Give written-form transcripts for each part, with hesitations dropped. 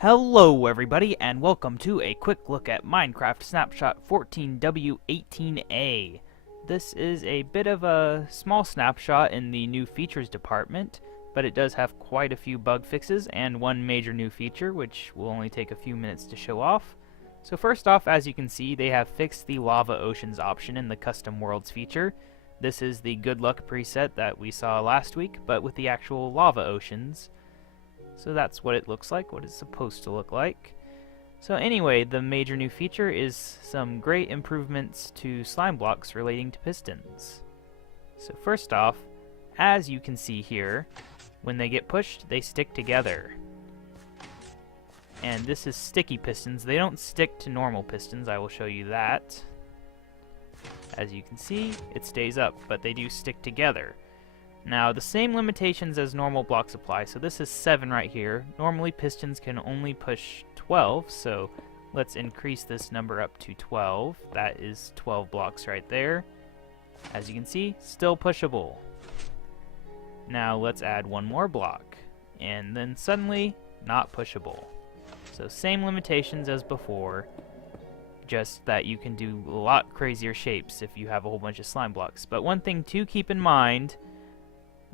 Hello everybody and welcome to a quick look at Minecraft Snapshot 14W18A. This is a bit of a small snapshot in the new features department, but it does have quite a few bug fixes and one major new feature which will only take a few minutes to show off. So first off, as you can see, they have fixed the Lava Oceans option in the Custom Worlds feature. This is the Good Luck preset that we saw last week, but with the actual Lava Oceans. So that's what it looks like, what it's supposed to look like. So anyway, the major new feature is some great improvements to slime blocks relating to pistons. So first off, as you can see here, when they get pushed, they stick together. And this is sticky pistons. They don't stick to normal pistons, I will show you that. As you can see, it stays up, but they do stick together. Now, the same limitations as normal blocks apply, so this is 7 right here. Normally pistons can only push 12, so let's increase this number up to 12. That is 12 blocks right there. As you can see, still pushable. Now let's add one more block, and then suddenly, not pushable. So same limitations as before, just that you can do a lot crazier shapes if you have a whole bunch of slime blocks. But one thing to keep in mind,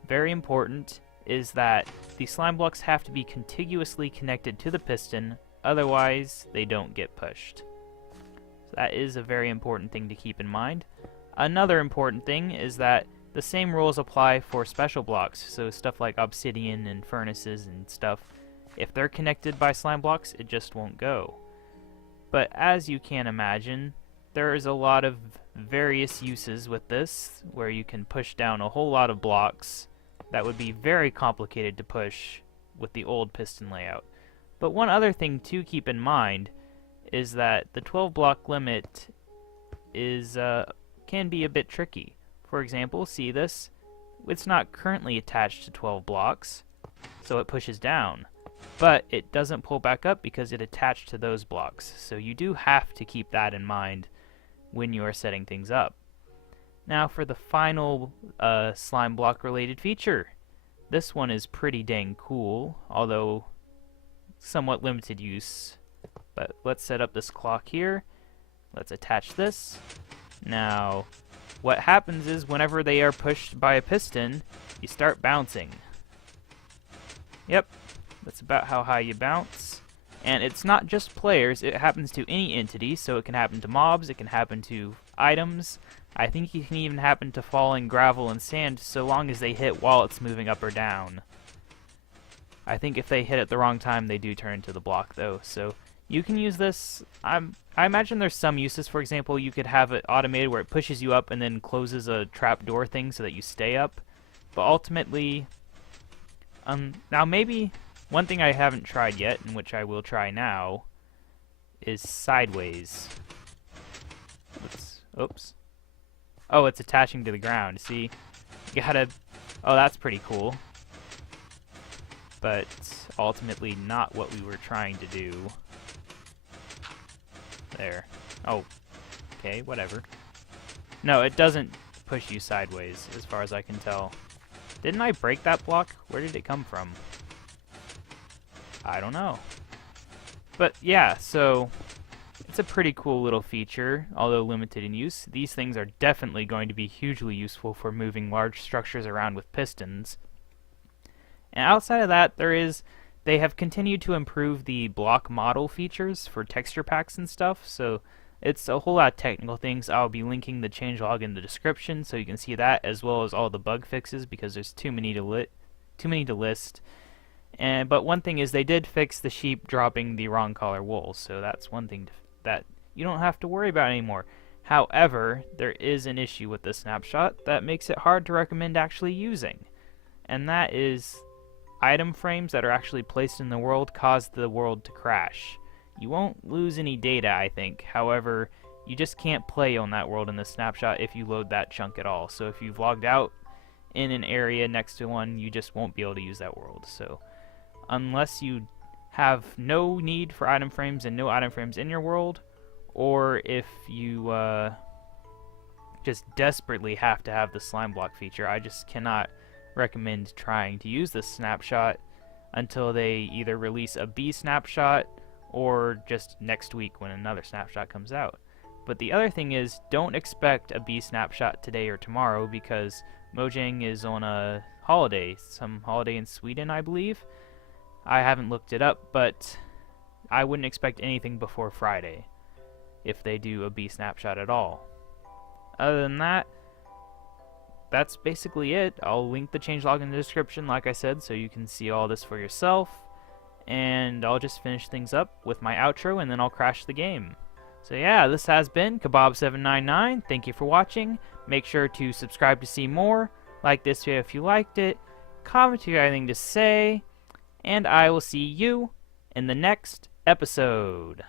very important, is that the slime blocks have to be contiguously connected to the piston, otherwise they don't get pushed. So that is a very important thing to keep in mind. Another important thing is that the same rules apply for special blocks, so stuff like obsidian and furnaces and stuff. If they're connected by slime blocks, it just won't go. But as you can imagine, there is a lot of various uses with this, where you can push down a whole lot of blocks that would be very complicated to push with the old piston layout. But one other thing to keep in mind is that the 12 block limit is can be a bit tricky. For example, see this? It's not currently attached to 12 blocks, so it pushes down. But it doesn't pull back up because it attached to those blocks. So you do have to keep that in mind when you are setting things up. Now for the final slime block related feature. This one is pretty dang cool, although somewhat limited use. But let's set up this clock here. Let's attach this. Now what happens is whenever they are pushed by a piston, you start bouncing. Yep, that's about how high you bounce. And it's not just players, it happens to any entity, so it can happen to mobs, it can happen to items. I think it can even happen to falling gravel and sand so long as they hit while it's moving up or down. I think if they hit at the wrong time, they do turn into the block though, so you can use this. I imagine there's some uses. For example, you could have it automated where it pushes you up and then closes a trapdoor thing so that you stay up. But ultimately, now maybe one thing I haven't tried yet, and which I will try now, is sideways. Oops. Oh, it's attaching to the ground. See? You gotta... Oh, that's pretty cool. But ultimately not what we were trying to do. There. Oh. Okay, whatever. No, it doesn't push you sideways, as far as I can tell. Didn't I break that block? Where did it come from? I don't know. But yeah, so it's a pretty cool little feature, although limited in use. These things are definitely going to be hugely useful for moving large structures around with pistons. And outside of that, they have continued to improve the block model features for texture packs and stuff, so it's a whole lot of technical things. I'll be linking the changelog in the description so you can see that, as well as all the bug fixes, because there's too many to list. But one thing is they did fix the sheep dropping the wrong color wool, so that's one thing that you don't have to worry about anymore. However, there is an issue with this snapshot that makes it hard to recommend actually using, and that is item frames that are actually placed in the world cause the world to crash. You won't lose any data, I think. However, you just can't play on that world in the snapshot if you load that chunk at all. So if you've logged out in an area next to one, you just won't be able to use that world. So unless you have no need for item frames and no item frames in your world, or if you just desperately have to have the slime block feature, I just cannot recommend trying to use this snapshot until they either release a B snapshot or just next week when another snapshot comes out. But the other thing is, don't expect a B snapshot today or tomorrow because Mojang is on a holiday, some holiday in Sweden, I believe. I haven't looked it up, but I wouldn't expect anything before Friday if they do a B snapshot at all. Other than that, that's basically it. I'll link the changelog in the description, like I said, so you can see all this for yourself. And I'll just finish things up with my outro, and then I'll crash the game. So yeah, this has been Kebab799. Thank you for watching. Make sure to subscribe to see more. Like this video if you liked it. Comment if you have anything to say. And I will see you in the next episode.